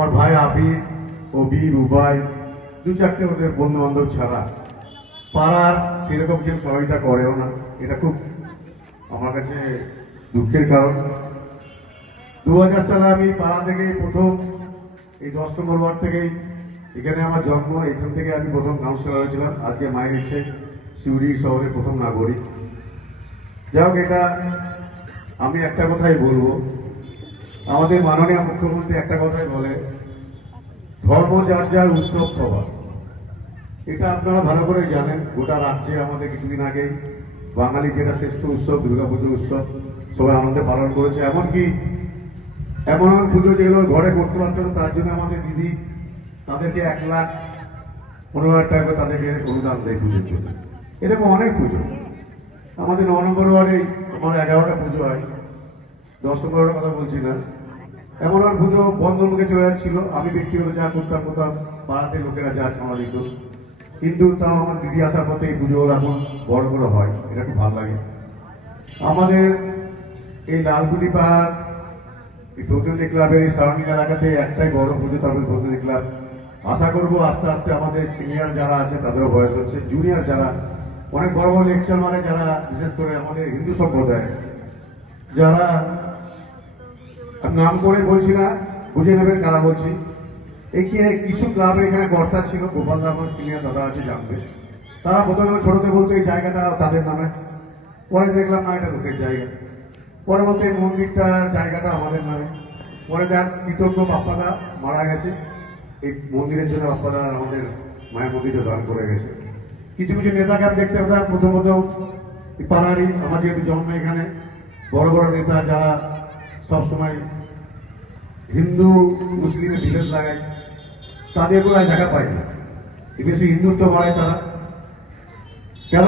আমার ভাই আবির, অবির, উবাই, দু চারটে ওদের বন্ধু বান্ধব ছাড়া। পাড়ার সেরকম কেউ সহায়তা করেও না। এটা খুব আমার কাছে দুঃখের কারণ। দু হাজার সালে আমি পাড়া থেকে প্রথম, এই দশ নম্বর ওয়ার্ড থেকেই এখানে আমার জন্ম এখান থেকে আমি প্রথম কাউন্সিলর হয়েছিলাম আজকে মায়ের ইচ্ছে, সিউড়ি শহরের প্রথম নাগরিক। যাই হোক, এটা আমি একটা কথাই বলব। আমাদের মাননীয় মুখ্যমন্ত্রী একটা কথাই বলে, ধর্ম যার যার উৎসব সবার। এটা আপনারা ভালো করে জানেন, গোটা রাজ্যে আমাদের কিছুদিন আগে বাঙালি যেটা শ্রেষ্ঠ উৎসব, দুর্গাপুজো উৎসব, সবাই আনন্দে পালন করেছে। এমনকি এমন এমন পুজো যেগুলো ঘরে করতে পারতো তার জন্য আমাদের দিদি তাদেরকে এক লাখ পনেরো হাজার টাকা তাদেরকে অনুদান দেয় পুজোর জন্য। এরকম অনেক পুজো। আমাদের ন নম্বর ওয়ার্ডে আমার এগারোটা পুজো হয়। দশ নম্বরের কথা বলছি না। এমন আর পুজো বন্ধ মুখে চলে যাচ্ছিল। আমি ব্যক্তিগত যা করতাম কোথাও পাড়াতে লোকেরা যা ছাড়া দিত কিন্তু তাও আমার দিদি আসার পথে এই পুজো এখন বড় বড় হয়। এটা খুব ভালো লাগে। আমাদের এই লালগুড়ি পাড়ার এই প্রতিনিধি ক্লাবের এই সারাউন্ডিং এলাকাতে একটাই বড় পুজো, তারপরে প্রতিনিধি ক্লাব। আশা করব আস্তে আস্তে আমাদের সিনিয়র যারা আছে, তাদেরও বয়স হচ্ছে। জুনিয়র যারা, অনেক বড় বড় লেকচার মানে যারা, বিশেষ করে আমাদের হিন্দু সম্প্রদায় যারা নাম করে বলছি না, বুঝে নেবেন কারা বলছি। এখানে কিছু ক্লাবের এখানে কর্তা ছিল, গোপাল দামন সিনিয়র দাদা আছে জানবে তারা প্রথমে ছোটতে বলতো এই জায়গাটা তাদের নামে। পরে দেখলাম না, এটা লোকের জায়গা। পরে বলতে এই মন্দিরটার জায়গাটা আমাদের নামে। পরে দেখ কৃতজ্ঞ বাপ্পাদা মারা গেছে। এই মন্দিরের জন্য বাপ্পাদা আমাদের মায়ের মন্দিরটা দান করে গেছে। কিছু কিছু নেতাকে আমি দেখতে পেতাম, প্রথমত পাড়ারই আমার যেহেতু জন্ম এখানে। বড় বড় নেতা যারা সবসময় হিন্দু মুসলিমের বিভেদ লাগায়। তাদের কোনো আর জায়গা পায় না। বেশি হিন্দুত্ব বাড়ায় তারা। কেন?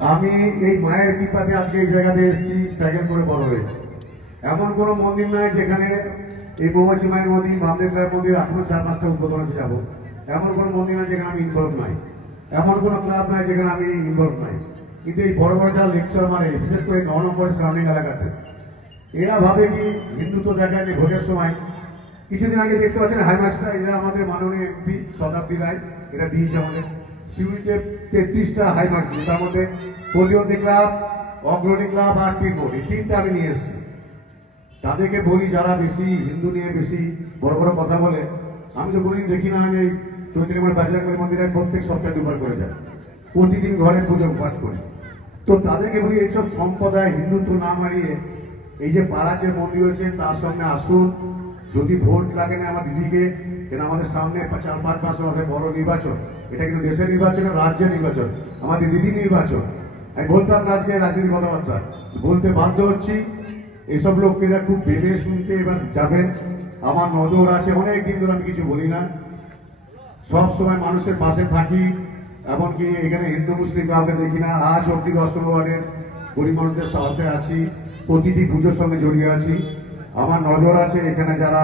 আমি এই মায়ের কৃপাতে আজকে এই জায়গাতে এসেছি স্ট্রাগল করে বড় হয়েছি। এমন কোনো মন্দির নয় যেখানে এই মৌমাছি মায়ের মন্দির বামদেবরায়ের মন্দির এখনও চার পাঁচটা উদ্বোধন যাব। এমন কোনো মন্দির নয় যেখানে আমি ইনভলভ নাই। এমন কোনো ক্লাব নাই যেখানে আমি ইনভলভ নাই। কিন্তু এই বড় বড় যারা লেকচার মানে বিশেষ করে ন নম্বরের সারাউন্ডিং এলাকাতে এরা ভাবে কি হিন্দুত্ব দেখায় যে ভোটের সময়। কিছুদিন আগে দেখতে পাচ্ছেন হাইমাক্সটা এরা আমাদের মাননীয় এমপি শতাব্দী রায়, এটা দিয়েছে আমাদের। শিউরিতে তেত্রিশটা হাইমাক্স দিয়ে তার মধ্যে প্রতিবন্ধী ক্লাব, অগ্রণী ক্লাব আর টিমবোর্ড এই তিনটা আমি নিয়ে এসেছি। তাদেরকে বলি, যারা বেশি হিন্দু নিয়ে বেশি বড় বড় কথা বলে, আমি তো কোনোদিন দেখি না আমি চৈত্রীমার বাজরাঙ্গল মন্দিরে প্রত্যেক সপ্তাহে দুবার করে যাই প্রতিদিন ঘরে পুজো পাঠ করি। তো তাদেরকে বলি, এইসব সম্প্রদায় হিন্দুত্ব না মারিয়ে এই যে পাড়ার যে মন্দির হয়েছে তার সামনে আসুন। যদি ভোট লাগে না আমার দিদিকে, কেন আমাদের সামনে চার পাঁচ মাসের মধ্যে বড় নির্বাচন। এটা কিন্তু দেশের নির্বাচন রাজ্যের নির্বাচন, আমাদের দিদি নির্বাচন। আমি বলতাম না আজকে রাজনীতির কথাবার্তা। বলতে বাধ্য হচ্ছি, এসব লোকেরা খুব ভেবে শুনতে এবার যাবেন। আমার নজর আছে, অনেক দিন ধরে আমি কিছু বলি না। সব সময় মানুষের পাশে থাকি, এমনকি এখানে হিন্দু, মুসলিম কাউকে দেখি না। আজ অব্দি দশ ওয়ার্ডের মানুষদের সাহসে আছি, প্রতিটি পুজোর সঙ্গে জড়িয়ে আছি। আমার নজর আছে এখানে যারা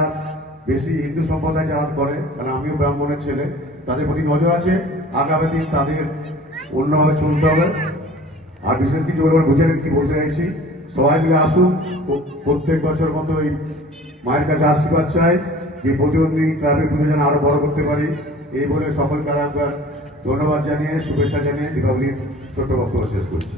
বেশি হিন্দু সম্প্রদায় যারা করে, কারণ আমিও ব্রাহ্মণের ছেলে, তাদের প্রতি নজর আছে। আগামী দিন তাদের অন্যভাবে চলতে হবে। আর বিশেষ কিছু বলবার বুঝে কি বলতে চাইছি। সবাই মিলে আসুন প্রত্যেক বছর মতো এই মায়ের কাছে আশীর্বাদ চাই, যে প্রতিবন্ধী ক্লাবের পুজো যেন আরও বড় করতে পারি। এই বলে সকলকে একবার ধন্যবাদ জানিয়ে, শুভেচ্ছা জানিয়ে দীপাবলির ছোট্ট বক্তব্য শেষ করছি।